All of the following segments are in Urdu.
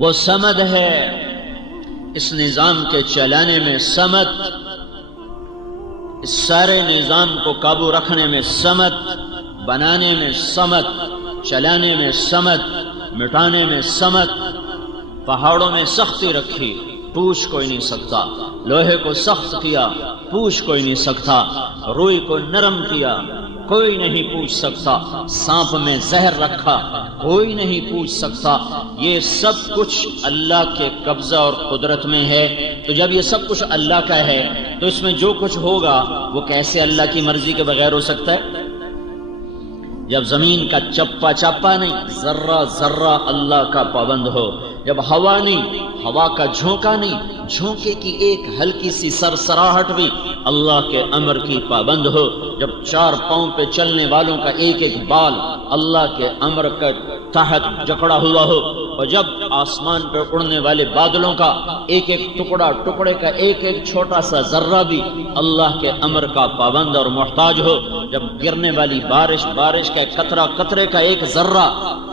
وہ سمد ہے اس نظام کے چلانے میں، سمد اس سارے نظام کو قابو رکھنے میں، سمد بنانے میں، سمد چلانے میں، سمد مٹانے میں، سمد پہاڑوں میں سختی رکھی، پوچھ کوئی نہیں سکتا، لوہے کو سخت کیا، پوچھ کوئی نہیں سکتا، روئی کو نرم کیا، کوئی نہیں پوچھ سکتا، سانپ میں زہر رکھا، کوئی نہیں پوچھ سکتا۔ یہ سب کچھ اللہ کے قبضہ اور قدرت میں ہے۔ تو جب یہ سب کچھ اللہ کا ہے تو اس میں جو کچھ ہوگا وہ کیسے اللہ کی مرضی کے بغیر ہو سکتا ہے؟ جب زمین کا چپا چپا نہیں، ذرہ ذرہ اللہ کا پابند ہو، جب ہوا نہیں، ہوا کا جھونکا نہیں، جھونکے کی ایک ہلکی سی سرسراہٹ بھی اللہ کے امر کی پابند ہو، جب چار پاؤں پہ چلنے والوں کا ایک ایک بال اللہ کے امر کے تحت جکڑا ہوا ہو، اور جب آسمان پہ اڑنے والے بادلوں کا ایک ایک ٹکڑا، ٹکڑے کا ایک ایک چھوٹا سا ذرہ بھی اللہ کے امر کا پابند اور محتاج ہو، جب گرنے والی بارش، بارش کا قطرہ، قطرے کا ایک ذرہ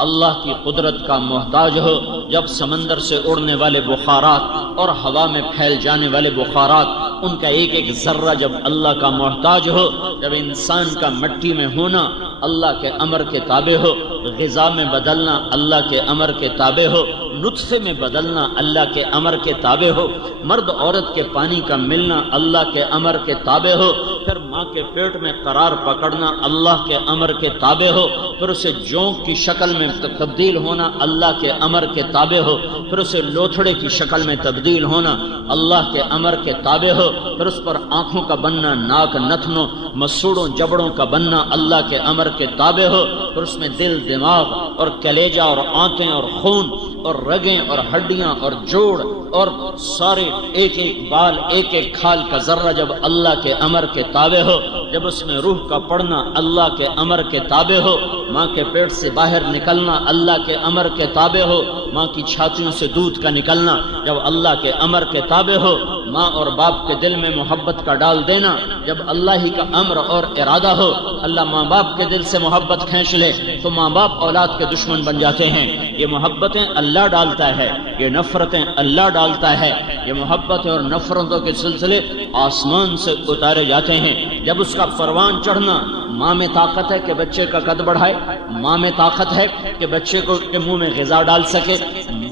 اللہ کی قدرت کا محتاج ہو، جب سمندر سے اڑنے والے بخارات اور ہوا میں پھیل جانے والے بخارات، ان کا ایک ایک ذرہ جب اللہ کا محتاج ہو، جب انسان کا مٹی میں ہونا اللہ کے امر کے تابع ہو، غذا میں بدلنا اللہ کے امر کے تابع ہو، نطفے میں بدلنا اللہ کے امر کے تابع ہو، مرد عورت کے پانی کا ملنا اللہ کے امر کے تابع ہو، پھر ماں کے پیٹ میں قرار پکڑنا اللہ کے امر کے تابع ہو، پھر اسے جونک کی شکل میں تبدیل ہونا اللہ کے امر کے تابع ہو، پھر اسے لوتھڑے کی شکل میں تبدیل ہونا اللہ کے امر کے تابع ہو، پھر اس پر آنکھوں کا بننا، ناک، نتنوں، مسوڑوں، جبڑوں کا بننا اللہ کے امر کے تابع ہو، پھر اس میں دل، دماغ اور کلیجہ اور آنتیں اور خون اور رگیں اور ہڈیاں اور جوڑ اور سارے ایک ایک بال، ایک ایک کھال کا ذرہ جب اللہ کے امر کے تابع ہو، جب اس میں روح کا پڑنا اللہ کے امر کے تابع ہو، ماں کے پیٹ سے باہر نکلنا اللہ کے امر کے تابع ہو، ماں کی چھاتیوں سے دودھ کا نکلنا جب اللہ کے امر کے تابع ہو، ماں اور باپ کے دل میں محبت کا ڈال دینا جب اللہ ہی کا امر اور ارادہ ہو، اللہ ماں باپ کے دل سے محبت کھینچ لے تو ماں باپ اولاد کے دشمن بن جاتے ہیں۔ یہ محبتیں اللہ ڈالتا ہے، یہ نفرتیں اللہ ڈالتا ہے، یہ محبتیں اور نفرتوں کے سلسلے آسمان سے اتارے جاتے ہیں۔ جب اس کا پروان چڑھنا، ماں میں طاقت ہے کہ بچے کا قد بڑھائے، ماں میں طاقت ہے کہ بچے کو کے منہ میں غذا ڈال سکے،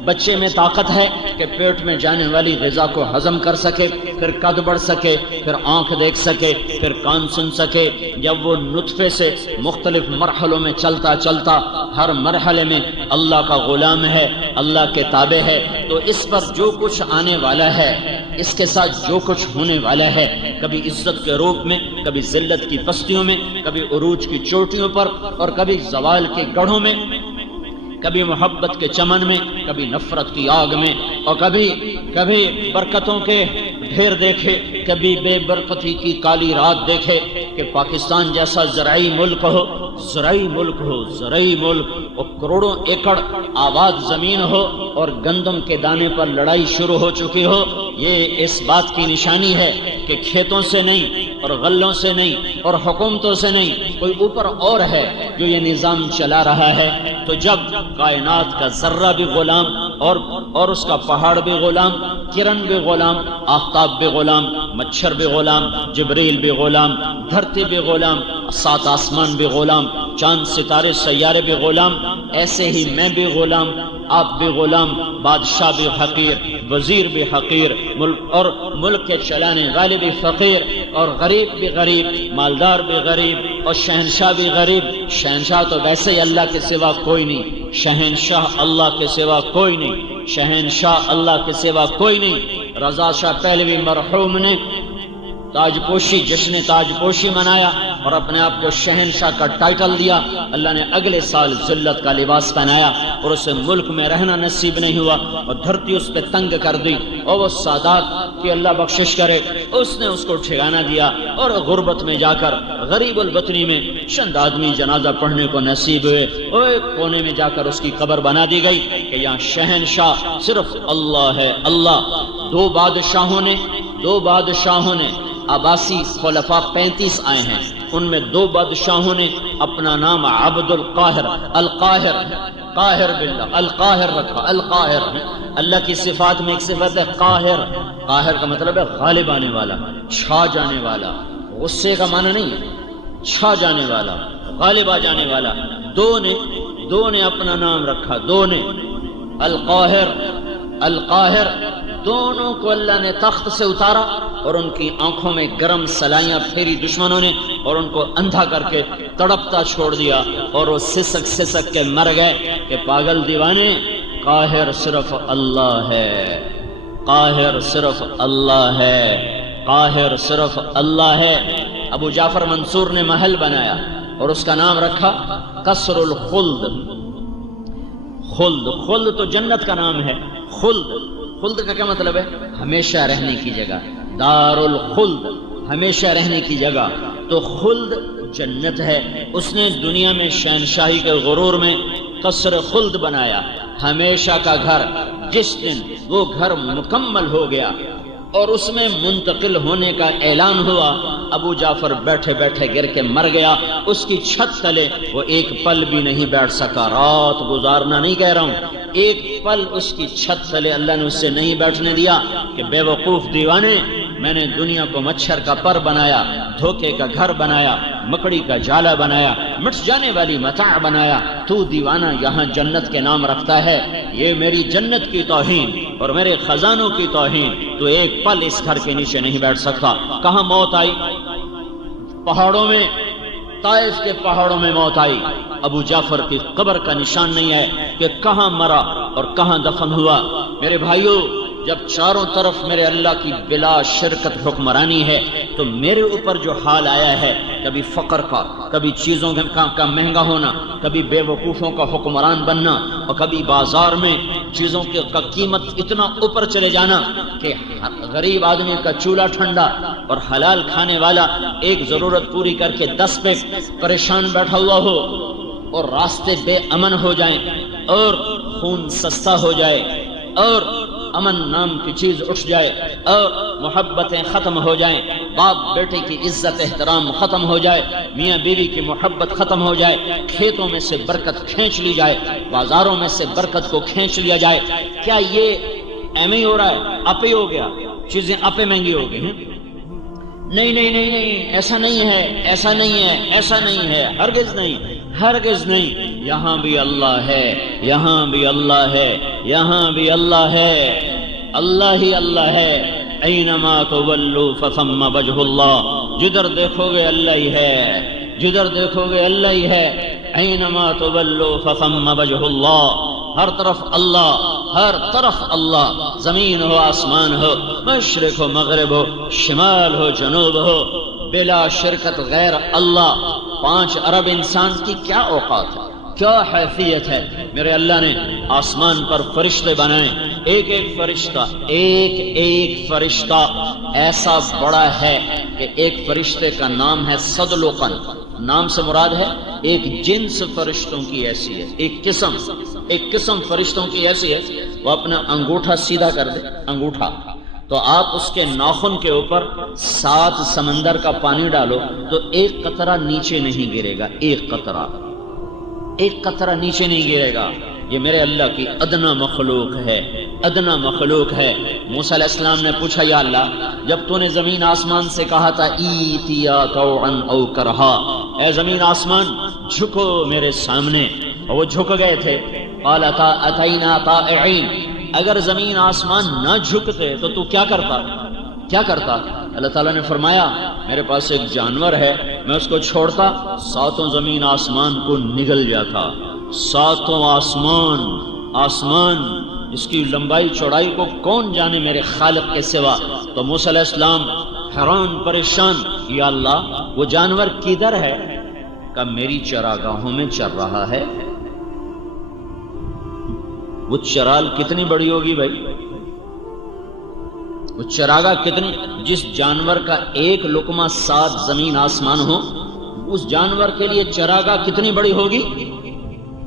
بچے میں طاقت ہے کہ پیٹ میں جانے والی غذا کو ہضم کر سکے، پھر قد بڑھ سکے، پھر آنکھ دیکھ سکے، پھر کان سن سکے۔ جب وہ نطفے سے مختلف مرحلوں میں چلتا چلتا ہر مرحلے میں اللہ کا غلام ہے، اللہ کے تابع ہے، تو اس پر جو کچھ آنے والا ہے، اس کے ساتھ جو کچھ ہونے والا ہے، کبھی عزت کے روپ میں، کبھی ذلت کی پستیوں میں، کبھی عروج کی چوٹیوں پر اور کبھی زوال کے گڑھوں میں، کبھی محبت کے چمن میں، کبھی نفرت کی آگ میں، اور کبھی برکتوں کے ڈھیر دیکھے، کبھی بے برکتی کی کالی رات دیکھے کہ پاکستان جیسا زرعی ملک ہو، زرعی ملک اور کروڑوں ایکڑ آباد زمین ہو اور گندم کے دانے پر لڑائی شروع ہو چکی ہو، یہ اس بات کی نشانی ہے کہ کھیتوں سے نہیں اور غلوں سے نہیں اور حکومتوں سے نہیں، کوئی اوپر اور ہے جو یہ نظام چلا رہا ہے۔ تو جب کائنات کا ذرہ بھی غلام اور اس کا پہاڑ بھی غلام، کرن بھی غلام، آفتاب بھی غلام، مچھر بھی غلام، جبریل بھی غلام، دھرتی بھی غلام، سات آسمان بھی غلام، چاند ستارے سیارے بھی غلام، ایسے ہی میں بھی غلام، آپ بھی غلام، بادشاہ بھی حقیر، وزیر بھی حقیر، ملک کے چلانے والے بھی فقیر، اور غریب بھی غریب، مالدار بھی غریب، اور شہنشاہ بھی غریب۔ شہنشاہ تو ویسے ہی اللہ کے سوا کوئی نہیں، شہنشاہ اللہ کے سوا کوئی نہیں، شہنشاہ اللہ کے سوا کوئی نہیں۔ رضا شاہ پہلوی مرحوم نے تاج پوشی، جشن تاج پوشی منایا اور اپنے آپ کو شہنشاہ کا ٹائٹل دیا۔ اللہ نے اگلے سال ذلت کا لباس پہنایا اور اسے ملک میں رہنا نصیب نہیں ہوا اور دھرتی اس پہ تنگ کر دی، اور وہ سادات کی اللہ بخشش کرے، اس نے اس کو ٹھکانہ دیا اور غربت میں جا کر غریب البطنی میں چند آدمی جنازہ پڑھنے کو نصیب ہوئے، اور ایک کونے میں جا کر اس کی قبر بنا دی گئی کہ یہاں شہنشاہ صرف اللہ ہے، اللہ۔ دو بادشاہوں نے عباسی خلفاء 35 آئے ہیں، ان میں 2 بادشاہوں نے اپنا نام عبد القاہر، قاہر باللہ، القاہر رکھا، القاہر، اللہ کی صفات میں ایک صفت ہے قاہر. قاہر کا مطلب ہے غالب آنے والا، چھا جانے والا. غصے کا معنی نہیں ہے، چھا جانے والا، غالب آ جانے والا. دو نے اپنا نام رکھا، دو نے. القاہر، القاہر، دونوں کو اللہ نے تخت سے اتارا اور ان کی آنکھوں میں گرم سلائیاں پھیری دشمنوں نے اور ان کو اندھا کر کے تڑپتا چھوڑ دیا اور وہ سسک سسک کے مر گئے کہ پاگل دیوانے، قاہر صرف اللہ ہے، قاہر صرف اللہ ہے، قاہر صرف اللہ ہے. ابو جعفر منصور نے محل بنایا اور اس کا نام رکھا قصر الخلد. خلد، خلد تو جنت کا نام ہے. خلد، خلد کا کیا مطلب ہے؟ ہمیشہ رہنے کی جگہ. دار الخلد، ہمیشہ رہنے کی جگہ. تو خلد جنت ہے. اس نے دنیا میں شہنشاہی کے غرور میں قصر خلد بنایا، ہمیشہ کا گھر. جس دن وہ گھر مکمل ہو گیا اور اس میں منتقل ہونے کا اعلان ہوا، ابو جعفر بیٹھے بیٹھے گر کے مر گیا. اس کی چھت تلے وہ ایک پل بھی نہیں بیٹھ سکا. رات گزارنا نہیں کہہ رہا ہوں، ایک پل اس کی چھت تلے اللہ نے اس سے نہیں بیٹھنے دیا کہ بے وقوف دیوانے، میں نے دنیا کو مچھر کا پر بنایا، دھوکے کا گھر بنایا، مکڑی کا جالا بنایا، مٹ جانے والی متاع بنایا، تو دیوانہ یہاں جنت کے نام رکھتا ہے. یہ میری جنت کی توہین اور میرے خزانوں کی توہین. تو ایک پل اس گھر کے نیچے نہیں بیٹھ سکتا. کہاں موت آئی؟ پہاڑوں میں، طائف کے پہاڑوں میں موت آئی. ابو جعفر کی قبر کا نشان نہیں ہے کہ کہاں مرا اور کہاں دفن ہوا. میرے بھائیوں، جب چاروں طرف میرے اللہ کی بلا شرکت حکمرانی ہے تو میرے اوپر جو حال آیا ہے، کبھی فقر کا، کبھی چیزوں کا مہنگا ہونا، کبھی بے وقوفوں کا حکمران بننا، اور کبھی بازار میں چیزوں کی قیمت اتنا اوپر چلے جانا کہ غریب آدمی کا چولہا ٹھنڈا اور حلال کھانے والا ایک ضرورت پوری کر کے 10 پہ پریشان بیٹھا ہوا ہو اور راستے بے امن ہو جائیں اور خون سستا ہو جائے اور امن نام کی چیز اٹھ جائے اور محبتیں ختم ہو جائیں، باپ بیٹے کی عزت احترام ختم ہو جائے، میاں بیوی کی محبت ختم ہو جائے، کھیتوں میں سے برکت کھینچ لی جائے، بازاروں میں سے برکت کو کھینچ لیا جائے. کیا یہ ایمیں ہی ہو رہا ہے؟ اپے ہو گیا، چیزیں اپے مہنگی ہو گئی ہیں؟ نہیں نہیں نہیں نہیں، ایسا نہیں ہے، ایسا نہیں ہے، ایسا نہیں ہے، ہرگز نہیں، ہرگز نہیں. یہاں بھی اللہ ہے، یہاں بھی اللہ ہے، یہاں بھی اللہ ہے، اللہ ہی اللہ ہے. اینما تولوا فثم وجہ اللہ، جدھر دیکھو گے اللہ ہی ہے، جدھر دیکھو گے اللہ ہی ہے. اینما تولوا فثم وجہ اللہ، ہر طرف اللہ، ہر طرف اللہ. زمین ہو، آسمان ہو، مشرق ہو، مغرب ہو، شمال ہو، جنوب ہو، بلا شرکت غیر اللہ. 5 ارب انسان کی کیا اوقات ہے، کیا حیثیت ہے. میرے اللہ نے آسمان پر فرشتے بنائے، ایک ایک فرشتہ، ایک ایک فرشتہ ایسا بڑا ہے کہ ایک فرشتے کا نام ہے صدلقن. نام سے مراد ہے ایک جنس فرشتوں کی ایسی ہے، ایک قسم فرشتوں کی ایسی ہے. وہ اپنا انگوٹھا سیدھا کر دے، انگوٹھا، تو آپ اس کے ناخن کے اوپر 7 سمندر کا پانی ڈالو تو ایک قطرہ نیچے نہیں گرے گا، ایک قطرہ نیچے نہیں گرے گا. یہ میرے اللہ کی ادنا مخلوق ہے، ادنا مخلوق ہے. موسیٰ علیہ السلام نے پوچھا، یا اللہ، جب تو نے زمین آسمان سے کہا تھا ایتیا طوعا او کرہا، اے زمین آسمان جھکو میرے سامنے، اور وہ جھک گئے تھے. قال اتینا طائعین، اگر زمین آسمان نہ جھکتے تو کیا کرتا؟ اللہ تعالیٰ نے فرمایا، میرے پاس ایک جانور ہے، میں اس کو چھوڑتا 7 زمین آسمان کو نگل جاتا. 7 آسمان اس کی لمبائی چوڑائی کو کون جانے میرے خالق کے سوا. تو موسیٰ علیہ السلام حیران پریشان، یا اللہ وہ جانور کدھر ہے؟ کہ میری چراگاہوں میں چر رہا ہے. وہ چرال کتنی بڑی ہوگی بھائی، وہ چراگاہ کتنی، جس جانور کا ایک لقمہ 7 زمین آسمان ہو، اس جانور کے لیے چراگاہ کتنی بڑی ہوگی.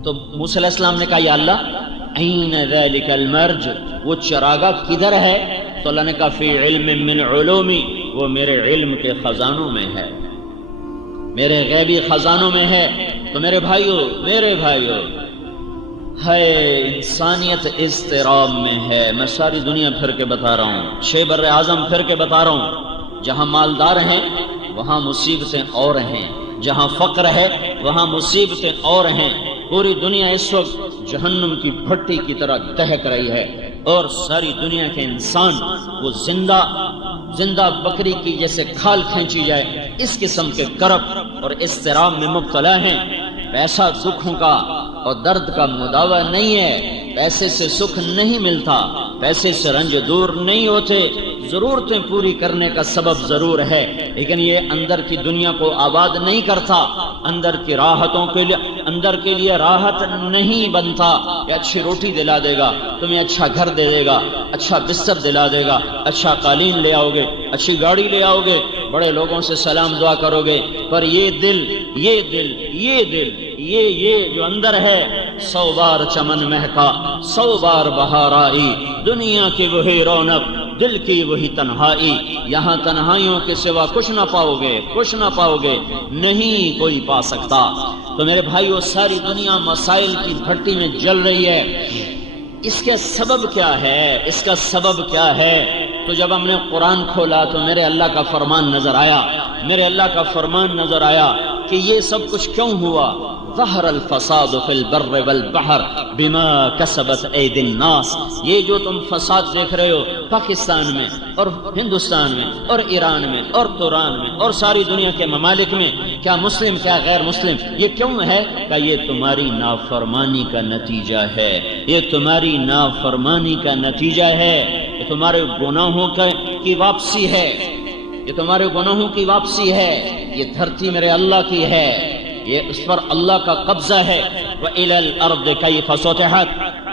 تو موسیٰ علیہ السلام نے کہا، یا اللہ این ذلک المرج، وہ چراگاہ کدھر ہے؟ تو اللہ نے کہا، فی علم من علومی، وہ میرے علم کے خزانوں میں ہے، میرے غیبی خزانوں میں ہے. تو میرے بھائیو ہے انسانیت اضطراب میں ہے. میں ساری دنیا پھر کے بتا رہا ہوں، 6 بر اعظم پھر کے بتا رہا ہوں. جہاں مالدار ہیں وہاں مصیبتیں اور ہیں، جہاں فقر ہے وہاں مصیبتیں اور ہیں. پوری دنیا اس وقت جہنم کی بھٹی کی طرح دہک رہی ہے، اور ساری دنیا کے انسان وہ زندہ بکری کی جیسے کھال کھینچی جائے اس قسم کے کرب اور اضطراب میں مبتلا ہیں. پیسہ دکھوں کا اور درد کا مداوع نہیں ہے. پیسے سے سکھ نہیں ملتا، پیسے سے رنج دور نہیں ہوتے. ضرورتیں پوری کرنے کا سبب ضرور ہے، لیکن یہ اندر کی دنیا کو آباد نہیں کرتا. اندر کی راحتوں کے لیے اندر کے لیے راحت نہیں بنتا. یہ اچھی روٹی دلا دے گا، تمہیں اچھا گھر دے دے گا، اچھا بستر دلا دے گا، اچھا قالین لے آؤ گے، اچھی گاڑی لے آؤ گے، بڑے لوگوں سے سلام دعا کرو گے. پر یہ جو اندر ہے، 100 بار چمن مہکا 100 بار بہار آئی، دنیا کی وہی رونق دل کی وہی تنہائی. یہاں تنہائیوں کے سوا کچھ نہ پاؤ گے، نہیں کوئی پا سکتا. تو میرے بھائیو، ساری دنیا مسائل کی بھٹی میں جل رہی ہے. اس کا سبب کیا ہے؟ تو جب ہم نے قرآن کھولا تو میرے اللہ کا فرمان نظر آیا کہ یہ سب کچھ کیوں ہوا. ظہر الفساد فی البر والبحر بما کسبت ایدی الناس. یہ جو تم فساد دیکھ رہے ہو پاکستان میں اور ہندوستان میں اور ایران میں اور توران میں اور ساری دنیا کے ممالک میں، کیا مسلم کیا غیر مسلم، یہ کیوں ہے؟ کہ یہ تمہاری نافرمانی کا نتیجہ ہے. یہ تمہاری نافرمانی کا نتیجہ ہے. یہ تمہارے گناہوں کی واپسی ہے. یہ دھرتی میرے اللہ کی ہے، یہ اس پر اللہ کا قبضہ ہے. وَإِلَى الْأَرْضِ كَيْفَ سُطِحَتْ.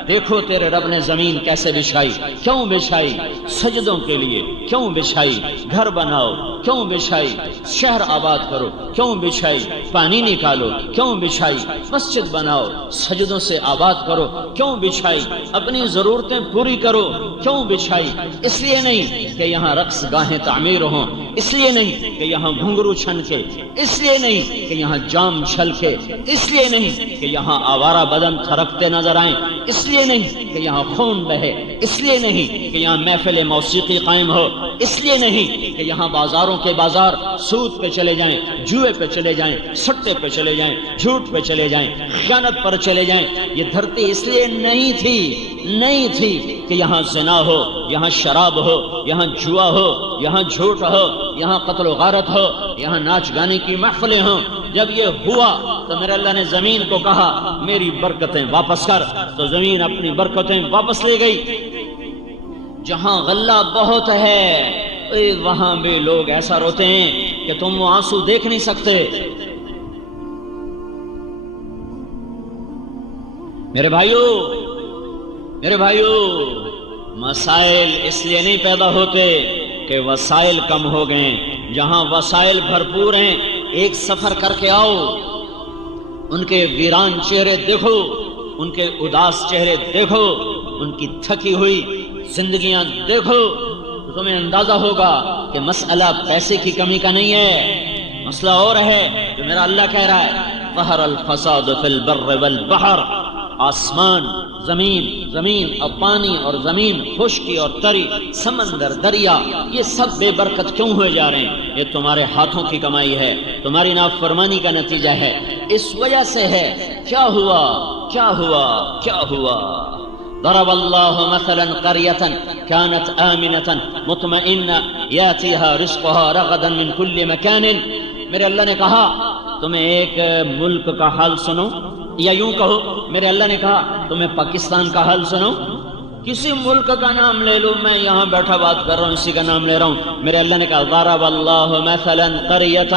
دیکھو تیرے رب نے زمین کیسے بچھائی. کیوں بچھائی؟ سجدوں کے لیے. کیوں بچھائی؟ گھر بناؤ. کیوں بچھائی؟ شہر آباد کرو. کیوں بچھائی؟ پانی نکالو. کیوں بچھائی؟ مسجد بناؤ. سجدوں سے آباد کرو. کیوں بچھائی؟ اپنی ضرورتیں پوری کرو. کیوں بچھائی؟ اس لیے نہیں کہ یہاں رقص گاہیں تعمیر ہوں، اس لیے نہیں کہ یہاں گھنگرو چھنکے، اس لیے نہیں کہ یہاں جام چھلکے، اس لیے نہیں کہ یہاں آوارہ بدن تھرکتے نظر آئیں، اس لیے نہیں کہ یہاں خون بہے، اس لیے نہیں کہ یہاں محفل موسیقی قائم ہو، اس لیے نہیں کہ یہاں بازاروں کے بازار سود پہ چلے جائیں، جوئے پہ چلے جائیں، سٹے پہ چلے جائیں، جھوٹ پہ چلے جائیں، خیانت پر چلے جائیں. یہ دھرتی اس لیے نہیں تھی کہ یہاں زنا ہو، یہاں شراب ہو، یہاں جوا ہو، یہاں جھوٹ ہو، یہاں قتل و غارت ہو، یہاں ناچ گانے کی محفلیں ہوں. جب یہ ہوا تو میرے اللہ نے زمین کو کہا میری برکتیں واپس کر، تو زمین اپنی برکتیں واپس لے گئی. جہاں غلہ بہت ہے وہاں بھی لوگ ایسا روتے ہیں کہ تم وہ آنسو دیکھ نہیں سکتے. میرے بھائیو، مسائل اس لیے نہیں پیدا ہوتے کہ وسائل کم ہو گئے. جہاں وسائل بھرپور ہیں ایک سفر کر کے آؤ، ان کے ویران چہرے دیکھو، ان کے اداس چہرے دیکھو، ان کی تھکی ہوئی زندگیاں دیکھو، تو تمہیں اندازہ ہوگا کہ مسئلہ پیسے کی کمی کا نہیں ہے، مسئلہ اور ہے جو میرا اللہ کہہ رہا ہے. ظہر الفساد فی البر والبحر. آسمان، زمین اور پانی اور زمین، خشکی اور تری، سمندر، دریا، یہ سب بے برکت کیوں ہوئے جا رہے ہیں؟ یہ تمہارے ہاتھوں کی کمائی ہے، تمہاری نافرمانی کا نتیجہ ہے. اس وجہ سے ہے. کیا ہوا؟ ضرب اللہ مثلا قریة كانت آمنة مطمئنة يأتيها رزقها رغدا من كل مكان. میرے اللہ نے کہا تمہیں ایک ملک کا حال سنو، یا یوں کہو میرے اللہ نے کہا تمہیں پاکستان کا حال سنو. کسی ملک کا نام لے لو، میں یہاں بیٹھا بات کر رہا ہوں اسی کا نام لے رہا ہوں. میرے اللہ نے کہا ضرب اللہ مثلا قریة.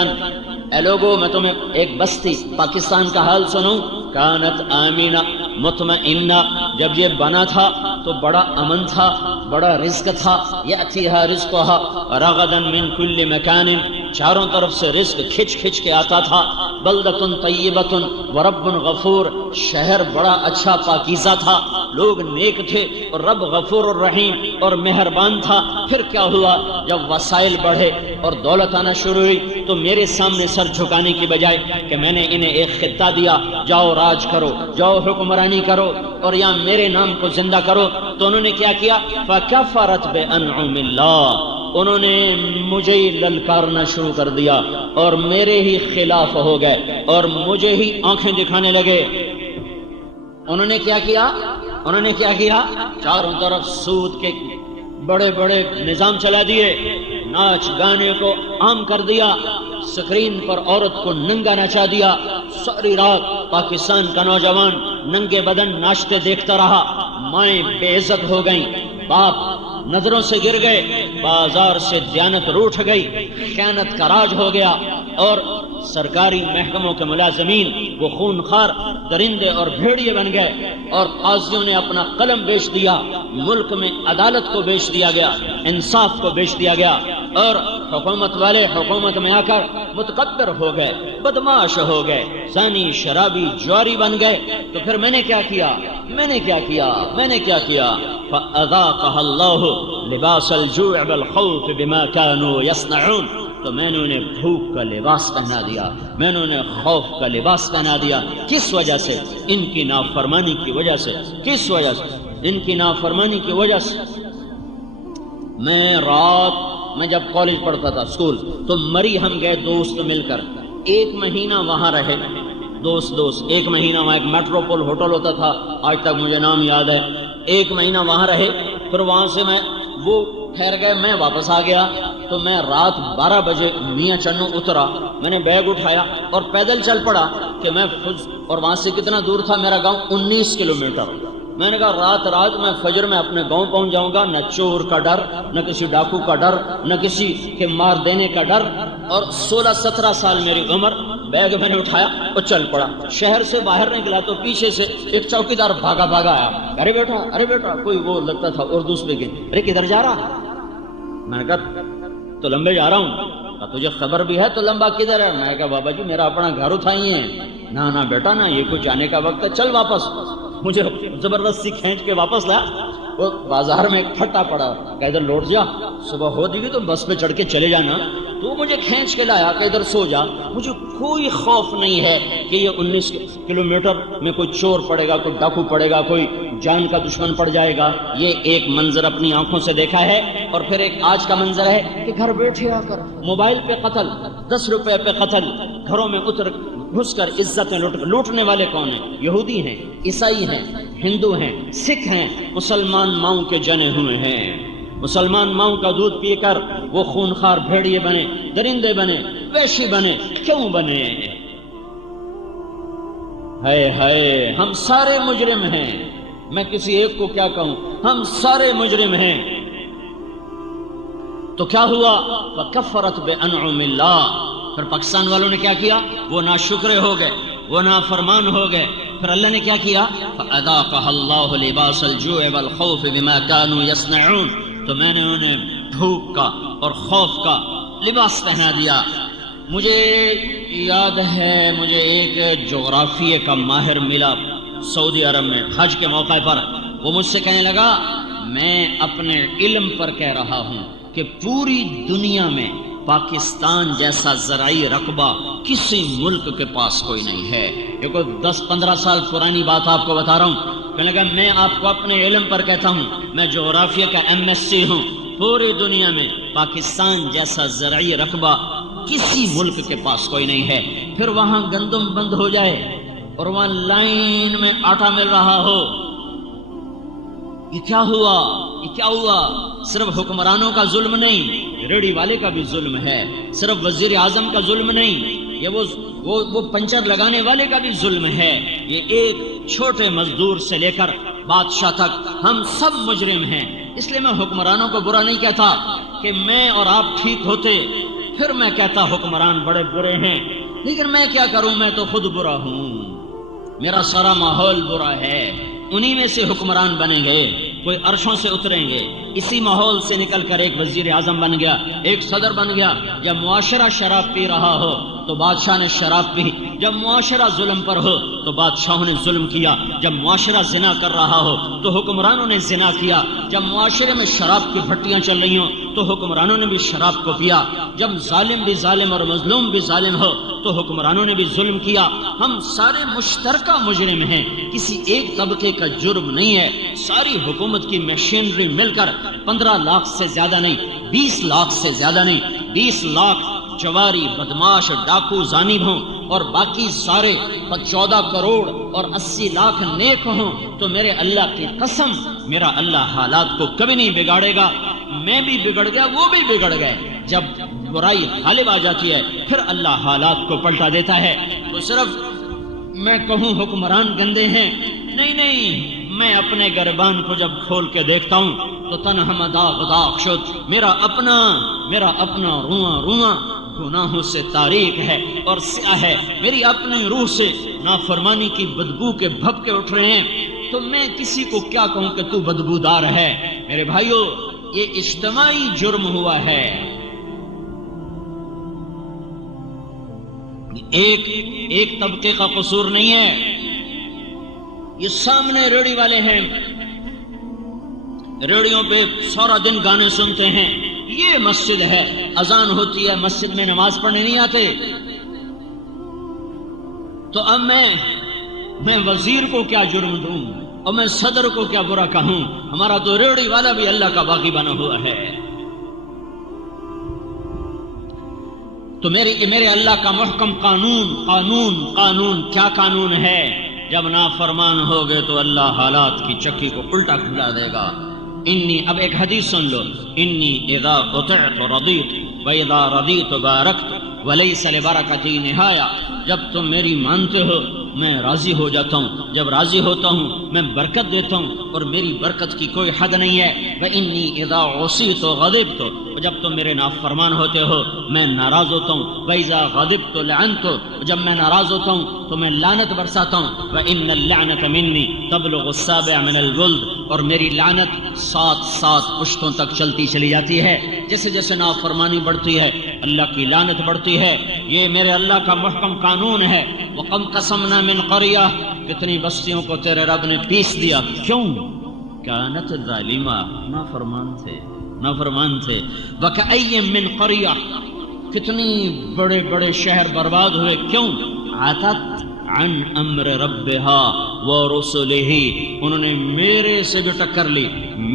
اے لوگو میں تمہیں ایک بستی پاکستان کا حال سنوں. کانت آمینہ مطمئنہ. جب یہ بنا تھا تو بڑا امن تھا، بڑا رزق تھا. یأتیہا رزقہا رغدا من کل مکان. چاروں طرف سے رزق کھچ کے آتا تھا. بلدۃ طیبۃ ورب غفور، شہر بڑا اچھا پاکیزہ تھا، لوگ نیک تھے اور رب غفور الرحیم اور مہربان تھا۔ پھر کیا ہوا؟ جب وسائل بڑھے اور دولت آنا شروع ہوئی تو میرے سامنے سر جھکانے کی بجائے کہ میں نے انہیں ایک خطہ دیا، جاؤ راج کرو، جاؤ حکمرانی کرو اور یا میرے نام کو زندہ کرو، تو انہوں نے کیا کیا؟ فَكَفَرَتْ بِأَنْعُمِ اللَّهِ، انہوں نے مجھے ہی للکارنا شروع کر دیا اور میرے ہی خلاف ہو گئے اور مجھے ہی آنکھیں دکھانے لگے۔ انہوں نے کیا کیا؟ انہوں نے کیا کیا؟ چاروں طرف سود کے بڑے بڑے نظام چلا دیے، ناچ گانے کو عام کر دیا، سکرین پر عورت کو ننگا نچا دیا، ساری رات پاکستان کا نوجوان ننگے بدن ناچتے دیکھتا رہا، مائیں بے عزت ہو گئیں، باپ نظروں سے گر گئے، بازار سے دیانت روٹھ گئی، خیانت کا راج ہو گیا، اور سرکاری محکموں کے ملازمین وہ خونخوار درندے اور بھیڑیے بن گئے، اور قاضیوں نے اپنا قلم بیچ دیا، ملک میں عدالت کو بیچ دیا گیا، انصاف کو بیچ دیا گیا، اور حکومت والے حکومت میں آ کر متکبر ہو گئے، بدماش ہو گئے، زانی شرابی جواری بن گئے۔ تو پھر میں نے کیا کیا؟ میں نے کیا کیا؟ فَأَذَاقَهَا اللَّهُ لِبَاسَ الْجُوعِ وَالْخَوْفِ بِمَا كَانُوا يَصْنَعُونَ، تو میں نے انہیں بھوک کا لباس پہنا دیا، میں نے انہیں خوف کا لباس پہنا دیا۔ کس وجہ سے؟ ان کی نافرمانی کی وجہ سے۔ کس وجہ سے؟ ان کی نافرمانی کی وجہ سے۔ میں جب کالج پڑھتا تھا، اسکول، تو مری ہم گئے دوست مل کر، 1 مہینہ وہاں رہے، دوست 1 مہینہ وہاں، ایک میٹروپول ہوٹل ہوتا تھا، آج تک مجھے نام یاد ہے، 1 مہینہ وہاں رہے، پھر وہاں سے وہ ٹھہر گئے، میں واپس آ گیا، تو میں رات 12 بجے میاں چنو اترا، میں نے بیگ اٹھایا اور پیدل چل پڑا کہ اور وہاں سے کتنا دور تھا میرا گاؤں؟ 19 کلومیٹر۔ میں نے کہا رات میں فجر میں اپنے گاؤں پہنچ جاؤں گا، نہ چور کا ڈر، نہ کسی ڈاکو کا ڈر، نہ کسی کے مار دینے کا ڈر، اور 16-17 سال میری عمر، بیگ میں نے اٹھایا اور چل پڑا۔ شہر سے باہر نکلا تو پیچھے سے ایک چوکیدار بھاگا آیا، ارے بیٹا، کوئی وہ لگتا تھا اردو اسپیکنگ، ارے کدھر جا رہا؟ میں نے کہا تو لمبے جا رہا ہوں۔ تجھے خبر بھی ہے تو لمبا کدھر ہے؟ میں نے کہا بابا جی میرا اپنا گھر اٹھائی ہے۔ نہ بیٹا نہ، یہ کچھ جانے کا وقت ہے، چل واپس۔ مجھے زبردستی کھینچ کے واپس لایا، وہ بازار میں ایک پھٹا پڑا کہ ادھر لوٹ جا، صبح ہو جائے گی تو بس پہ چڑھ کے چلے جانا۔ تو مجھے کھینچ کے لایا کہ ادھر سو جا۔ مجھے کوئی خوف نہیں ہے کہ یہ 19 کلومیٹر میں کوئی چور پڑے گا، کوئی ڈاکو پڑے گا، کوئی جان کا دشمن پڑ جائے گا۔ یہ ایک منظر اپنی آنکھوں سے دیکھا ہے، اور پھر ایک آج کا منظر ہے کہ گھر بیٹھے آ کر موبائل پہ قتل، 10 روپے پہ قتل، گھروں میں گھس کر عزتیں لوٹنے والے کون ہیں؟ یہودی ہیں، عیسائی ہیں، ہندو ہیں، سکھ ہیں، مسلمان ماؤں کے جنے ہوئے ہیں۔ مسلمان ماؤں کا دودھ پی کر وہ خونخوار بھیڑیے بنے، درندے بنے، ویشی بنے۔ کیوں بنے؟ ہائے ہم سارے مجرم ہیں۔ میں کسی ایک کو کیا کہوں، ہم سارے مجرم ہیں۔ تو کیا ہوا؟ فَكَفَّرَتْ بِأَنْعُمِ اللَّهِ، پھر پاکستان والوں نے کیا کیا؟ وہ ناشکرے ہو گئے، وہ نافرمان ہو گئے۔ پھر اللہ نے کیا کیا؟ فَأَذَاقَهَا اللَّهُ لِبَاسَ الْجُوعِ وَالْخَوْفِ بِمَا كَانُوا يَصْنَعُونَ، تو میں نے انہیں بھوک کا اور خوف کا لباس پہنا دیا۔ مجھے یاد ہے، مجھے ایک جغرافیے کا ماہر ملا سعودی عرب میں حج کے موقع پر، وہ مجھ سے کہنے لگا میں اپنے علم پر کہہ رہا ہوں کہ پوری دنیا میں پاکستان جیسا زرعی رقبہ کسی ملک کے پاس کوئی نہیں ہے۔ یہ کوئی 10-15 سال پرانی بات آپ کو بتا رہا ہوں۔ کہنے لگا میں آپ کو اپنے علم پر کہتا ہوں، میں جغرافیہ کا MSc ہوں، پوری دنیا میں پاکستان جیسا زرعی رقبہ کسی ملک کے پاس کوئی نہیں ہے۔ پھر وہاں گندم بند ہو جائے اور وہاں لائن میں آٹا مل رہا ہو، یہ کیا ہوا؟ یہ کیا ہوا؟ صرف حکمرانوں کا ظلم نہیں، ریڑھی والے کا بھی ظلم ہے، صرف وزیر اعظم کا ظلم نہیں، یہ وہ پنچر لگانے والے کا بھی ظلم ہے، یہ ایک چھوٹے مزدور سے لے کر بادشاہ تک ہم سب مجرم ہیں۔ اس لیے میں حکمرانوں کو برا نہیں کہتا کہ میں اور آپ ٹھیک ہوتے پھر میں کہتا حکمران بڑے برے ہیں، لیکن میں کیا کروں، میں تو خود برا ہوں، میرا سارا ماحول برا ہے۔ انہی میں سے حکمران بنیں گے، کوئی عرشوں سے اتریں گے، اسی ماحول سے نکل کر ایک وزیر اعظم بن گیا، ایک صدر بن گیا، یا معاشرہ شراب پی رہا ہو تو بادشاہ نے شراب پی، جب معاشرہ ظلم پر ہو تو بادشاہوں نے ظلم کیا، جب معاشرہ زنا کر رہا ہو تو حکمرانوں نے زنا کیا، جب معاشرے میں شراب کی بھٹیاں چل رہی ہوں تو حکمرانوں نے بھی شراب کو پیا، جب ظالم بھی ظالم اور مظلوم بھی ظالم ہو تو حکمرانوں نے بھی ظلم کیا۔ ہم سارے مشترکہ مجرم ہیں، کسی ایک طبقے کا جرم نہیں ہے۔ ساری حکومت کی مشینری مل کر 15 لاکھ سے زیادہ نہیں، 20 لاکھ سے زیادہ نہیں، 20 لاکھ جواری بدماش ڈاکو زانب ہوں اور باقی سارے 14 کروڑ اور 80 لاکھ نیک ہوں تو میرے اللہ کی قسم میرا اللہ حالات کو کبھی نہیں بگاڑے گا۔ میں بھی بگڑ گیا، وہ بھی بگڑ گئے۔ جب برائی غالب آ جاتی ہے پھر اللہ حالات کو پلٹا دیتا ہے۔ تو صرف میں کہوں حکمران گندے ہیں، نہیں نہیں، میں اپنے گربان کو جب کھول کے دیکھتا ہوں تو تنہم داغ داغ شد، میرا اپنا رواں رواں گناہوں سے تاریک ہے اور سیاہ ہے، میری اپنی روح سے نافرمانی کی بدبو کے بھبکے اٹھ رہے ہیں، تو میں کسی کو کیا کہوں کہ تو بدبودار ہے؟ میرے بھائیو، یہ اجتماعی جرم ہوا ہے، ایک طبقے کا قصور نہیں ہے۔ یہ سامنے ریڑھی والے ہیں، ریڑھیوں پہ سارا دن گانے سنتے ہیں، یہ مسجد ہے، اذان ہوتی ہے، مسجد میں نماز پڑھنے نہیں آتے۔ تو اب میں وزیر کو کیا جرم دوں اور میں صدر کو کیا برا کہوں؟ ہمارا تو ریڑھی والا بھی اللہ کا باغی بنا ہوا ہے۔ تو میرے اللہ کا محکم قانون کیا قانون ہے؟ جب نافرمان ہوگے تو اللہ حالات کی چکی کو الٹا کھلا دے گا۔ اب ایک حدیث سن لو، انی اذا قطعت رضیت واذا رضیت بارکت ولیس لبرکتی نہایا۔ جب تم میری مانتے ہو میں راضی ہو جاتا ہوں، جب راضی ہوتا ہوں میں برکت دیتا ہوں اور میری برکت کی کوئی حد نہیں ہے۔ وانی اذا عصیت غضبت، جب تم میرے نافرمان ہوتے ہو میں ناراض ہوتا ہوں۔ واذا غضبت لعنت، جب میں ناراض ہوتا ہوں تو میں لعنت برساتا ہوں۔ وان اللعنۃ منی تبلغ السابع من الجلد، اور میری لعنت 7 پشتوں تک چلتی چلی جاتی ہے۔ جیسے جیسے نافرمانی بڑھتی ہے اللہ کی لعنت بڑھتی ہے۔ یہ میرے اللہ کا محکم قانون ہے۔ وَقَمْ قَسَمْنَا مِنْ قَرْيَةٍ، کتنی بستیوں کو تیرے رب نے پیس دیا، کیوں؟ كانت ظالمہ، نافرمان تھے۔ وَكَأَيٍّ مِّن قَرْيَةٍ، کتنی بڑے بڑے شہر برباد ہوئے، کیوں؟ عَتَتْ عن امر ربها ورسله، انہوں نے میرے سے بھی ٹکر لی،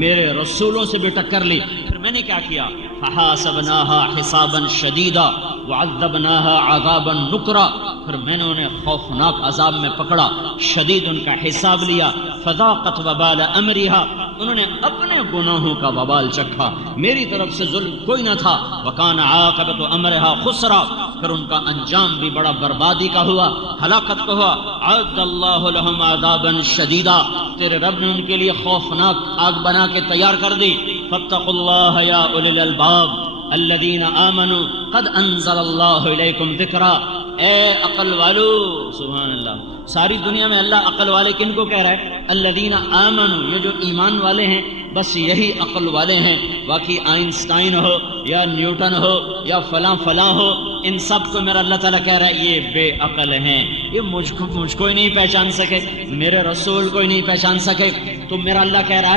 میرے رسولوں سے بھی ٹکر لی۔ پھر میں نے کیا کیا؟ فحاسبناها حسابا شدیدا وعذبناها عذابا نکرا، پھر میں نے انہیں خوفناک عذاب میں پکڑا، شدید ان کا حساب لیا۔ فذاقت وبال امرها، انہوں نے اپنے گناہوں کا وبال چکھا، میری طرف سے ظلم کوئی نہ تھا۔ وکان عاقبت امرها خسرا، پھر ان کا انجام بھی بڑا بربادی کا ہوا، ہلاکت کا ہوا۔ اعد اللہ لهم عذابا شدیدا، تیرے رب نے ان کے لیے خوفناک آگ بنا کے تیار کر دی۔ فاتقوا اللہ یا اولی الالباب الذین آمنوا قد انزل اللہ الیکم ذکرا، اے عقل والو، سبحان اللہ۔ ساری دنیا میں اللہ عقل والے کن کو کہہ رہا ہے؟ الذین آمنوا، یہ جو ایمان والے ہیں بس یہی عقل والے ہیں۔ باقی آئنسٹائن ہو یا نیوٹن ہو یا فلاں ہو، ان سب کو میرا اللہ تعالیٰ کہہ رہا ہے یہ بے عقل ہیں، یہ مجھ کو ہی نہیں پہچان سکے، میرے رسول کو ہی نہیں پہچان سکے۔ تو میرا اللہ کہہ رہا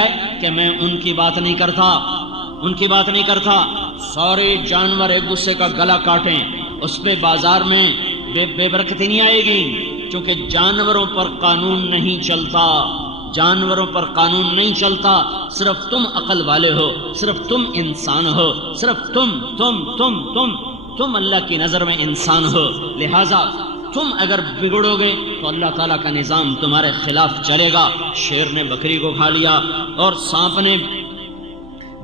ہے کہ میں ان کی بات نہیں کرتا، سارے جانور ایک دوسرے کا گلا کاٹیں، اس پہ بازار میں بے برکتی نہیں آئے گی، کیونکہ جانوروں پر قانون نہیں چلتا، صرف تم عقل والے ہو، صرف تم انسان ہو، صرف تم اللہ کی نظر میں انسان ہو، لہذا تم اگر بگڑو گے تو اللہ تعالیٰ کا نظام تمہارے خلاف چلے گا۔ شیر نے بکری کو کھا لیا اور سانپ نے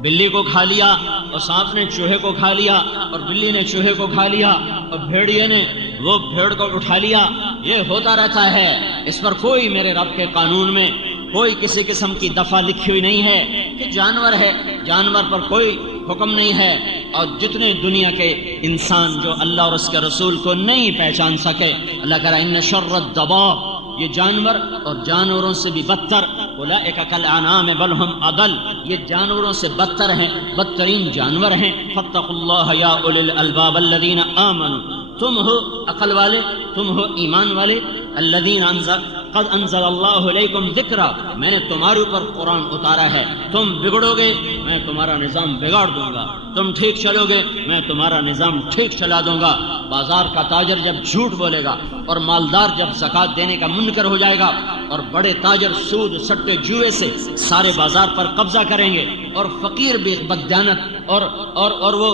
بلی کو کھا لیا اور سانپ نے چوہے کو کھا لیا اور بلی نے چوہے کو کھا لیا اور بھیڑیے نے وہ بھیڑ کو اٹھا لیا، یہ ہوتا رہتا ہے۔ اس پر کوئی میرے رب کے قانون میں کوئی کسی قسم کی دفعہ لکھی ہوئی نہیں ہے کہ جانور ہے، جانور پر کوئی حکم نہیں ہے۔ اور جتنے دنیا کے انسان جو اللہ اور اس کے رسول کو نہیں پہچان سکے، اللہ کہہ رہا ہے ان شر الدواب، یہ جانور اور جانوروں سے بھی بدتر اولئک کالانعام بل ہم اضل، یہ جانوروں سے بدتر ہیں، بدترین جانور ہیں۔ فاتقوا اللہ یا اولی الالباب الذین آمنوا، تم ہو عقل والے، تم ہو ایمان والے، الذین قد انزل اللہ علیکم ذکرا، میں نے تمہارے اوپر قرآن اتارا ہے، تم بگڑو گے میں تمہارا نظام بگاڑ دوں گا، تم ٹھیک چلو گے میں تمہارا نظام ٹھیک چلا دوں گا۔ بازار کا تاجر جب جھوٹ بولے گا اور مالدار جب زکوٰۃ دینے کا منکر ہو جائے گا اور بڑے تاجر سود سٹے جوئے سے سارے بازار پر قبضہ کریں گے اور فقیر بھی بددیانت اور وہ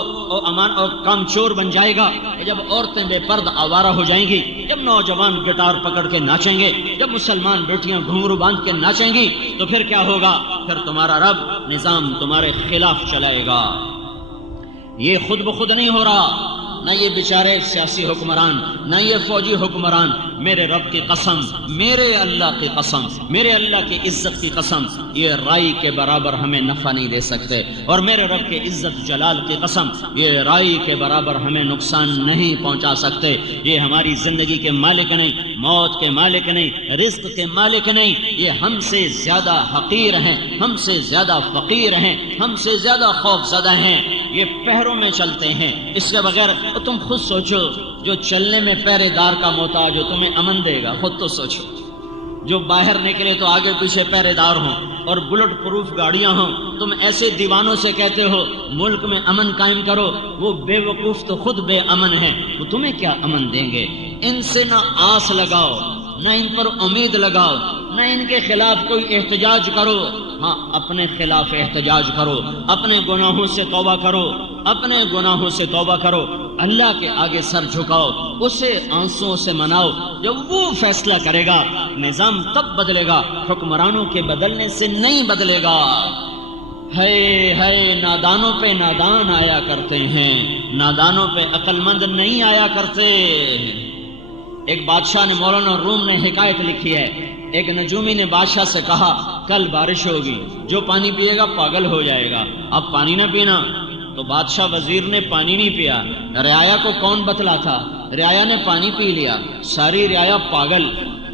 امان اور کام چور بن جائے گا، جب عورتیں بے پرد آوارہ ہو جائیں گی، جب نوجوان گٹار پکڑ کے ناچیں گے، جب مسلمان بیٹیاں گھنگرو باندھ کے ناچیں گی، تو پھر کیا ہوگا؟ پھر تمہارا رب نظام تمہارے خلاف چلائے گا۔ یہ خود بخود نہیں ہو رہا، نہ یہ بیچارے سیاسی حکمران، نہ یہ فوجی حکمران، میرے رب کی قسم، میرے اللہ کی قسم، میرے اللہ کی عزت کی قسم، یہ رائی کے برابر ہمیں نفع نہیں دے سکتے، اور میرے رب کے عزت جلال کی قسم، یہ رائی کے برابر ہمیں نقصان نہیں پہنچا سکتے۔ یہ ہماری زندگی کے مالک نہیں، موت کے مالک نہیں، رزق کے مالک نہیں، یہ ہم سے زیادہ حقیر ہیں، ہم سے زیادہ فقیر ہیں، ہم سے زیادہ خوف زدہ ہیں۔ یہ پہروں میں چلتے ہیں، اس کے بغیر تم خود سوچو، جو چلنے میں پہرے دار کا محتاج ہو تمہیں امن دے گا؟ خود تو سوچو۔ جو باہر نکلے تو آگے پیچھے پہرے دار ہوں اور بلٹ پروف گاڑیاں ہوں، تم ایسے دیوانوں سے کہتے ہو ملک میں امن قائم کرو، وہ بے وقوف تو خود بے امن ہیں، وہ تمہیں کیا امن دیں گے؟ ان سے نہ آس لگاؤ، نہ ان پر امید لگاؤ، نہ ان کے خلاف کوئی احتجاج کرو۔ ہاں، اپنے خلاف احتجاج کرو، اپنے گناہوں سے توبہ کرو، اپنے گناہوں سے توبہ کرو، اللہ کے آگے سر جھکاؤ، اسے آنسوؤں سے مناؤ، جب وہ فیصلہ کرے گا نظام تب بدلے گا، حکمرانوں کے بدلنے سے نہیں بدلے گا۔ ہے نادانوں پہ نادان آیا کرتے ہیں، نادانوں پہ عقل مند نہیں آیا کرتے۔ ایک بادشاہ نے، مولانا روم نے حکایت لکھی ہے، ایک نجومی نے بادشاہ سے کہا کل بارش ہوگی، جو پانی پیے گا پاگل ہو جائے گا، اب پانی نہ پینا۔ تو بادشاہ وزیر نے پانی نہیں پیا، رعایا کو کون بتلا تھا؟ رعایا نے پانی پی لیا، ساری رعایا پاگل۔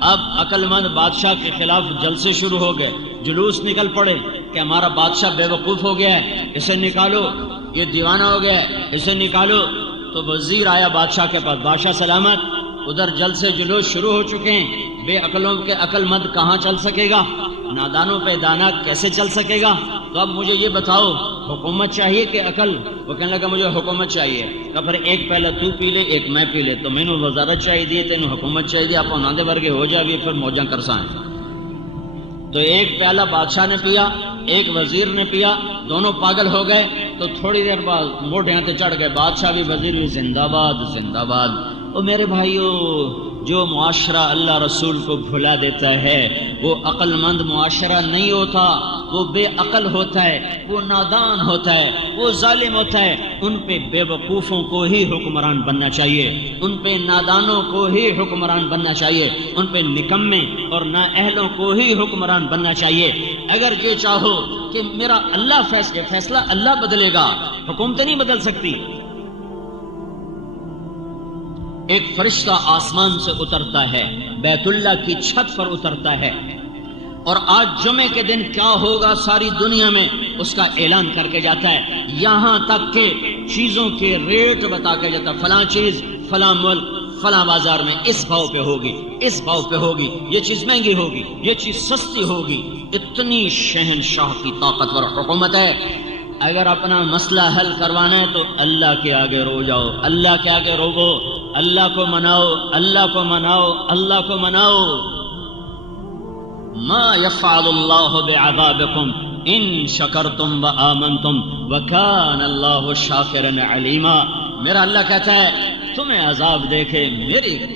اب عقل مند بادشاہ کے خلاف جلسے شروع ہو گئے، جلوس نکل پڑے کہ ہمارا بادشاہ بے وقوف ہو گیا ہے، اسے نکالو، یہ دیوانہ ہو گیا ہے، اسے نکالو۔ تو وزیر آیا بادشاہ کے پاس، بادشاہ سلامت، ادھر جلسے جلوس شروع ہو چکے ہیں، بے عقلوں کے عقل مند کہاں چل سکے گا؟ نادانوں پہ دانا کیسے چل سکے گا؟ تو اب مجھے یہ بتاؤ، حکومت چاہیے کہ عقل؟ وہ کہنے لگا مجھے حکومت چاہیے۔ کہ پھر ایک پہلا تو پی لے، ایک میں پی لے، تو میں نے وزارت چاہیے، تینوں حکومت چاہیے، آپ نادے ورگے ہو جائے پھر موجاں کرسائیں۔ تو ایک پیالہ بادشاہ نے پیا، ایک وزیر نے پیا، دونوں پاگل ہو گئے۔ تو تھوڑی دیر بعد موٹے ہاتھ چڑھ گئے، بادشاہ بھی وزیر بھی، زندہ باد زندہ باد۔ او میرے بھائیو، جو معاشرہ اللہ رسول کو بھلا دیتا ہے وہ عقل مند معاشرہ نہیں ہوتا، وہ بے عقل ہوتا ہے، وہ نادان ہوتا ہے، وہ ظالم ہوتا ہے۔ ان پہ بے وقوفوں کو ہی حکمران بننا چاہیے، ان پہ نادانوں کو ہی حکمران بننا چاہیے، ان پہ نکمے اور نااہلوں کو ہی حکمران بننا چاہیے۔ اگر یہ چاہو کہ میرا اللہ فیصلہ اللہ بدلے گا، حکومتیں نہیں بدل سکتی۔ ایک فرشتہ آسمان سے اترتا ہے، بیت اللہ کی چھت پر اترتا ہے، اور آج جمعے کے دن کیا ہوگا ساری دنیا میں اس کا اعلان کر کے جاتا ہے، یہاں تک کہ چیزوں کے ریٹ بتا کے جاتا ہے، فلاں چیز فلاں ملک فلاں بازار میں اس بھاؤ پہ ہوگی، اس بھاؤ پہ ہوگی، یہ چیز مہنگی ہوگی، یہ چیز سستی ہوگی۔ اتنی شہنشاہ کی طاقتور حکومت ہے۔ اگر اپنا مسئلہ حل کروانا ہے تو اللہ کے آگے رو جاؤ، اللہ کے آگے روو، اللہ کو مناؤ، اللہ کو مناؤ، اللہ کو مناؤ۔ ما يفعل اللہ بعذابکم ان شکرتم وآمنتم وکان اللہ شاکرا علیما۔ میرا اللہ کہتا ہے تمہیں عذاب دیکھے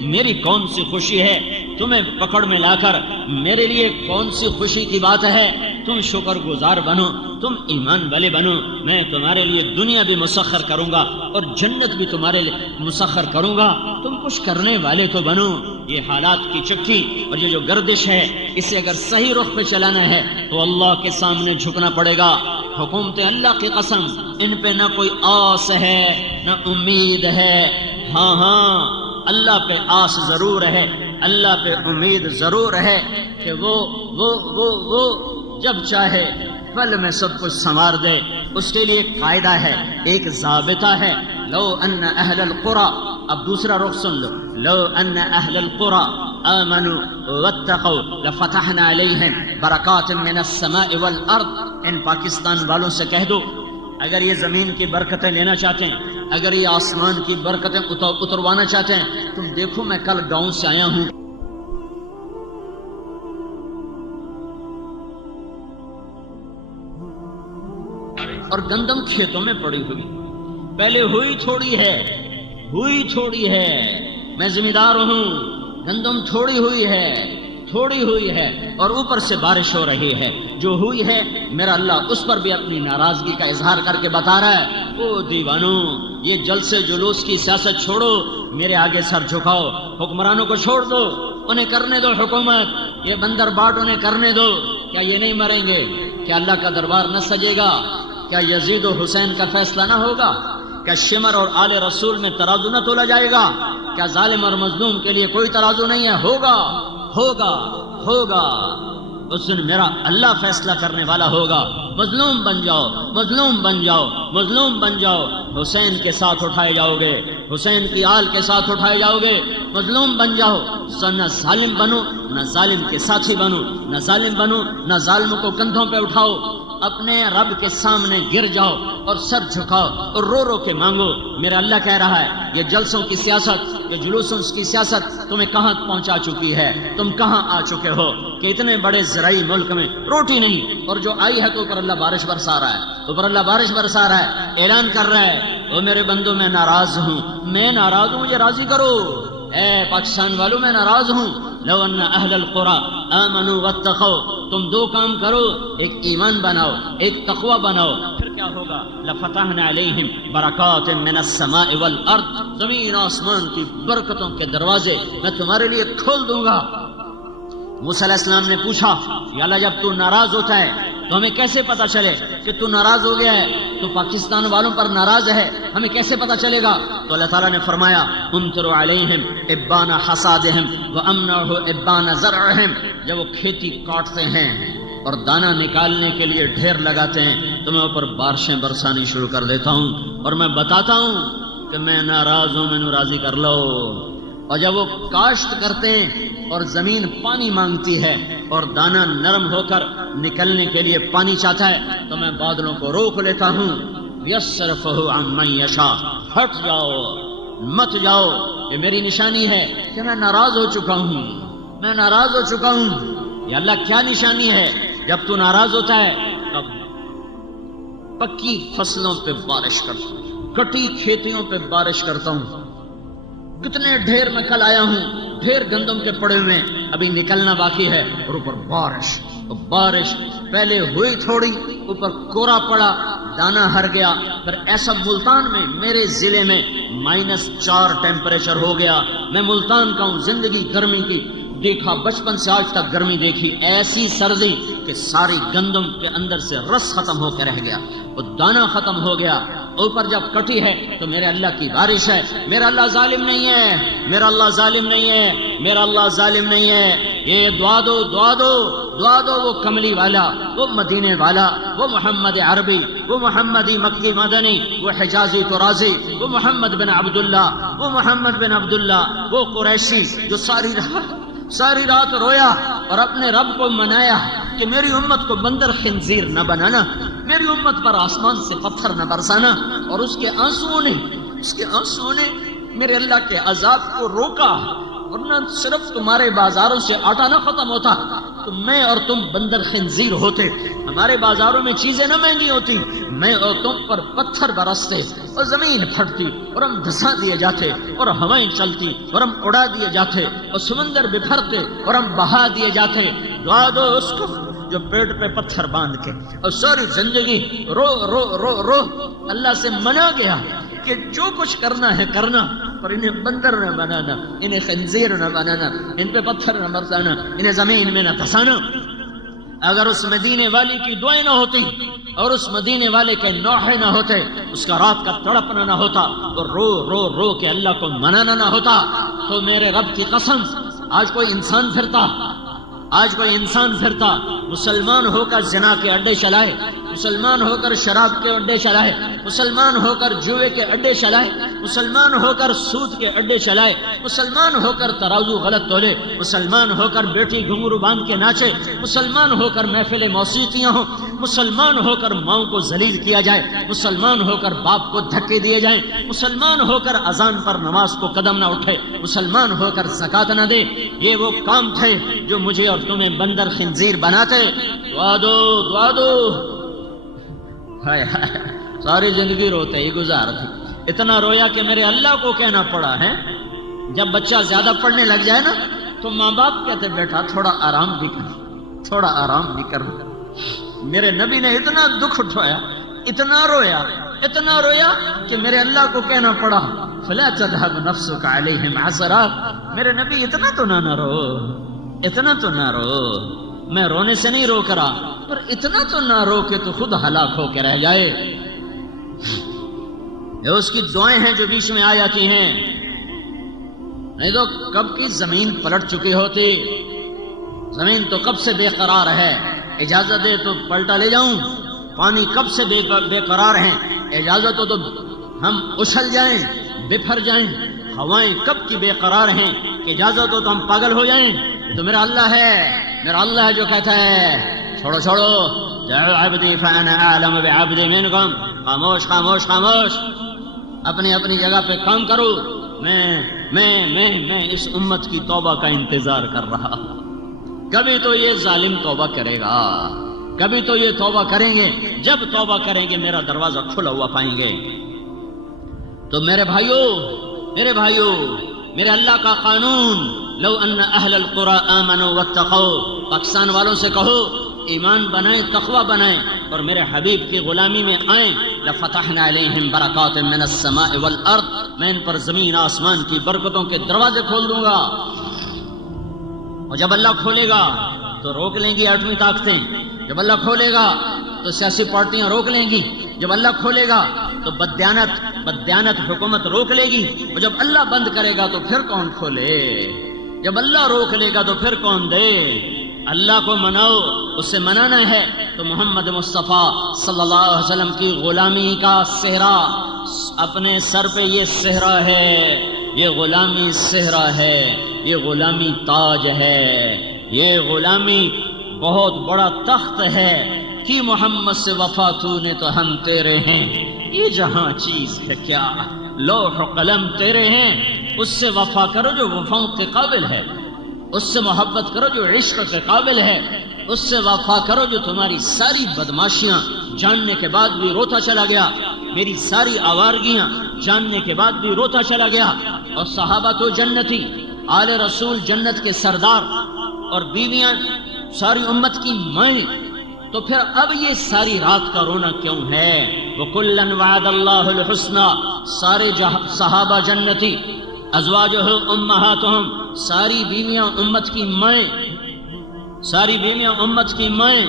میری کون سی خوشی ہے، تمہیں پکڑ میں لا کر میرے لیے کون سی خوشی کی بات ہے۔ تم شکر گزار بنو، تم ایمان والے بنو، میں تمہارے لیے دنیا بھی مسخر کروں گا اور جنت بھی تمہارے لیے مسخر کروں گا، تم کچھ کرنے والے تو بنو۔ یہ حالات کی چکی اور یہ جو گردش ہے، اسے اگر صحیح رخ پہ چلانا ہے تو اللہ کے سامنے جھکنا پڑے گا۔ حکومتیں اللہ کی قسم ان پہ نہ کوئی آس ہے نہ امید ہے۔ ہاں اللہ پہ آس ضرور ہے، اللہ پہ امید ضرور ہے کہ وہ جب چاہے پل میں سب کچھ سنوار دے. اس کے لیے ایک قاعدہ ہے، ایک ضابطہ ہے. لو ان اہل القرى، اب دوسرا رخ سن لو، لو ان اہل القرى آمنوا واتقوا لفتحنا علیہم برکات من السماء والارض. ان پاکستان والوں سے کہہ دو اگر یہ زمین کی برکتیں لینا چاہتے ہیں، اگر یہ آسمان کی برکتیں اتروانا چاہتے ہیں، تم دیکھو میں کل گاؤں سے آیا ہوں، اور گندم کھیتوں میں پڑی ہوئی، پہلے ہوئی تھوڑی ہے، میں ذمہ دار ہوں، گندم تھوڑی ہوئی ہے اور اوپر سے بارش ہو رہی ہے. جو ہوئی ہے میرا اللہ اس پر بھی اپنی ناراضگی کا اظہار کر کے بتا رہا ہے، او دیوانوں یہ جلسے جلوس کی سیاست چھوڑو، میرے آگے سر جھکاؤ، حکمرانوں کو چھوڑ دو، انہیں کرنے دو حکومت، یہ بندر باٹ انہیں کرنے دو. کیا یہ نہیں مریں گے؟ کیا اللہ کا دربار نہ سجے گا؟ کیا یزید و حسین کا فیصلہ نہ ہوگا؟ کیا شمر اور آل رسول میں ترازو نہ تولا جائے گا؟ کیا ظالم اور مظلوم کے لیے کوئی ترازو نہیں ہے؟ ہوگا. اس دن میرا اللہ فیصلہ کرنے والا ہوگا. مظلوم بن جاؤ، حسین کے ساتھ اٹھائے جاؤ گے، حسین کی آل کے ساتھ اٹھائے جاؤ گے. مظلوم بن جاؤ، نہ ظالم بنو، نہ ظالم کے ساتھی بنو، نہ ظالموں کو کندھوں پہ اٹھاؤ. اپنے رب کے سامنے گر جاؤ اور سر جھکاؤ اور رو رو کے مانگو. میرا اللہ کہہ رہا ہے یہ جلسوں کی سیاست، یہ جلوسوں کی سیاست تمہیں کہاں پہنچا چکی ہے؟ تم کہاں آ چکے ہو کہ اتنے بڑے زرعی ملک میں روٹی نہیں، اور جو آئی ہے تو اوپر اللہ بارش برسا رہا ہے، اعلان کر رہا ہے او میرے بندو میں ناراض ہوں، مجھے راضی کرو. اے پاکستان والوں میں ناراض ہوں. لو ان اہل القرى آمنوا واتقوا، تم دو کام کرو، ایک ایمان بناؤ، ایک تقوی بناؤ، پھر کیا ہوگا؟ لفتحنا علیہم برکات من السماء والارض، زمین آسمان کی برکتوں کے دروازے میں تمہارے لیے کھول دوں گا. موسیٰ علیہ السلام نے پوچھا یا اللہ جب تو ناراض ہوتا ہے تو ہمیں کیسے پتا چلے کہ تو ناراض ہو گیا ہے، تو پاکستان والوں پر ناراض ہے، ہمیں کیسے پتا چلے گا؟ تو اللہ تعالیٰ نے فرمایا امطر علیہم ابان حصادہم وامنعہ ابان زرعہم، جب وہ کھیتی کاٹتے ہیں اور دانہ نکالنے کے لیے ڈھیر لگاتے ہیں تو میں اوپر بارشیں برسانی شروع کر دیتا ہوں اور میں بتاتا ہوں کہ میں ناراض ہوں، میں راضی کر لو. اور جب وہ کاشت کرتے ہیں اور زمین پانی مانگتی ہے اور دانہ نرم ہو کر نکلنے کے لیے پانی چاہتا ہے تو میں بادلوں کو روک لیتا ہوں. یصرفہ عن من یشاء، ہٹ جاؤ، مت جاؤ. یہ میری نشانی ہے کہ میں ناراض ہو چکا ہوں. یہ اللہ کیا نشانی ہے؟ جب تو ناراض ہوتا ہے تب پکی فصلوں پہ بارش کرتا ہوں، کٹی کھیتیوں پہ بارش کرتا ہوں. کتنے ڈھیر میں کل آیا ہوں، ڈھیر گندم کے پڑے ہوئے ابھی نکلنا باقی ہے، اور اوپر بارش پہلے ہوئی تھوڑی، اوپر کورا پڑا، دانہ ہر گیا. پھر ایسا ملتان میں میرے ضلع میں -4 ٹیمپریچر ہو گیا. میں ملتان کا ہوں، زندگی گرمی کی دیکھا، بچپن سے آج تک گرمی دیکھی، ایسی سردی کہ ساری گندم کے اندر سے رس ختم ہو کے رہ گیا، وہ دانہ ختم ہو گیا. اوپر جب کٹی ہے تو میرے اللہ کی بارش ہے. میرا اللہ ظالم نہیں ہے. یہ دعا دو وہ کملی والا، وہ مدینے والا، وہ محمد عربی، وہ محمدی مکی مدنی، وہ حجازی ترازی، وہ محمد بن عبداللہ، وہ قریشی جو ساری رات رویا اور اپنے رب کو منایا کہ میری امت کو بندر خنزیر نہ بنانا، میری امت پر آسمان سے پتھر نہ برسانا. اور اس کے آنسوؤں نے میرے اللہ کے عذاب کو روکا، ورنہ صرف تمہارے بازاروں سے آٹا نہ ختم ہوتا تو میں اور تم بندر خنزیر ہوتے. ہمارے بازاروں میں چیزیں نہ مہنگی ہوتی، میں اور تم پر پتھر برستے اور زمین پھٹتی اور ہم دھسا دیے جاتے اور ہوائیں چلتی اور ہم اڑا دیے جاتے اور سمندر بکھرتے اور ہم بہا دیے جاتے. دعا دو اس کو جو پیٹ پہ پتھر باندھ کے اور ساری زندگی رو اللہ سے منا گیا کہ جو کچھ کرنا ہے کرنا، پر انہیں بندر نہ بنانا، انہیں خنزیر نہ بنانا، ان پہ پتھر نہ برسانا، انہیں زمین میں نہ دھسانا. اگر اس مدینے والی کی دعائیں نہ ہوتی اور اس مدینے والے کے نوحے نہ ہوتے، اس کا رات کا تڑپنا نہ ہوتا اور رو کے اللہ کو منانا نہ ہوتا، تو میرے رب کی قسم آج کوئی انسان پھرتا آج کوئی انسان پھرتا مسلمان ہو کر زنا کے اڈے چلائے، مسلمان ہو کر شراب کے اڈے چلائے، مسلمان ہو کر جوئے کے اڈے چلائے، مسلمان ہو کر سود کے اڈے چلائے، مسلمان ہو کر ترازو غلط تولے، مسلمان ہو کر بیٹی گھنگرو باندھ کے ناچے، مسلمان ہو کر محفل موسیقیاں ہوں، مسلمان ہو کر ماؤں کو ذلیل کیا جائے، مسلمان ہو کر باپ کو دھکے دیے جائیں، مسلمان ہو کر اذان پر نماز کو قدم نہ اٹھے، مسلمان ہو کر زکات نہ دے، یہ وہ کام تھے جو مجھے اور تمہیں بندر خنزیر بناتے۔ دعا دو، دعا دو۔ ہائے ہائے، ساری زندگی روتے ہی گزار تھی، اتنا رویا کہ میرے اللہ کو کہنا پڑا ہے۔ جب بچہ زیادہ پڑھنے لگ جائے نا تو ماں باپ کہتے بیٹا تھوڑا آرام بھی کر، تھوڑا آرام بھی کر۔ میرے نبی نے اتنا دکھ اٹھایا، اتنا رویا، اتنا رویا کہ میرے اللہ کو کہنا پڑا فلا تذهب نفسك عليهم حسرا۔ میرے نبی اتنا تو نہ رو، اتنا تو نہ رو، میں رونے سے نہیں روک رہا، پر اتنا تو نہ رو کہ تو خود ہلاک ہو کے رہ جائے۔ یہ اس کی دعائیں ہیں جو بیچ میں آ جاتی ہیں، نہیں تو کب کی زمین پلٹ چکی ہوتی، زمین تو کب سے بے قرار ہے، اجازت دے تو پلٹا لے جاؤں، پانی کب سے بے قرار ہیں، اجازت ہو تو ہم اچھل جائیں، بفر جائیں، ہوائیں کب کی بے قرار ہیں کہ اجازت ہو تو ہم پاگل ہو جائیں۔ تو میرا اللہ ہے، میرا اللہ ہے جو کہتا ہے چھوڑو چھوڑو، جعل عبدی فانا اعلم بعبدی منکم، خاموش خاموش خاموش، اپنی اپنی جگہ پہ کام کرو، میں اس امت کی توبہ کا انتظار کر رہا ہوں۔ کبھی تو یہ ظالم توبہ کرے گا، کبھی تو یہ توبہ کریں گے، جب توبہ کریں گے میرا دروازہ کھلا ہوا پائیں گے۔ تو میرے بھائیو، میرے اللہ کا قانون، لو ان اہل القرى آمنوا واتقوا، پاکستان والوں سے کہو ایمان بنائیں، تقوی بنائیں اور میرے حبیب کی غلامی میں آئیں، لفتحنا علیہم برکات من السماء والارض، میں ان پر زمین آسمان کی برکتوں کے دروازے کھول دوں گا۔ اور جب اللہ کھولے گا تو روک لیں گی ایٹمی طاقتیں، جب اللہ کھولے گا تو سیاسی پارٹیاں روک لیں گی، جب اللہ کھولے گا تو بددیانت حکومت روک لے گی، اور جب اللہ بند کرے گا تو پھر کون کھولے، جب اللہ روک لے گا تو پھر کون دے۔ اللہ کو مناؤ، اس سے منانا ہے تو محمد مصطفیٰ صلی اللہ علیہ وسلم کی غلامی کا صحرا اپنے سر پہ، یہ صحرا ہے، یہ غلامی صحرا ہے، یہ غلامی تاج ہے، یہ غلامی بہت بڑا تخت ہے کہ محمد سے وفا تو نے تو ہم تیرے ہیں، یہ جہاں چیز ہے کیا، لوح و قلم تیرے ہیں، اس سے وفا کرو جو وفاؤں کے قابل ہے، اس سے محبت کرو جو عشق کے قابل ہے، اس سے وفا کرو جو تمہاری ساری بدماشیاں جاننے کے بعد بھی روتا چلا گیا، میری ساری آوارگیاں جاننے کے بعد بھی روتا چلا گیا۔ اور صحابہ تو جنتی، آل رسول جنت کے سردار، اور بیویاں ساری امت کی مائیں، تو پھر اب یہ ساری رات کا رونا کیوں ہے؟ وَكُلًّا وَعَدَ اللَّهُ الْحُسْنَى، سارے صحابہ جنتی، ازواجہ امہاتہم، ساری بیویاں امت کی مائیں، ساری بیویاں امت کی مائیں،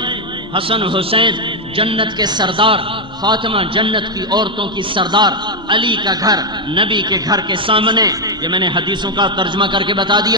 حسن حسین جنت کے سردار، فاطمہ جنت کی عورتوں کی سردار، علی کا گھر نبی کے گھر کے سامنے، یہ میں نے حدیثوں کا ترجمہ کر کے بتا دیا۔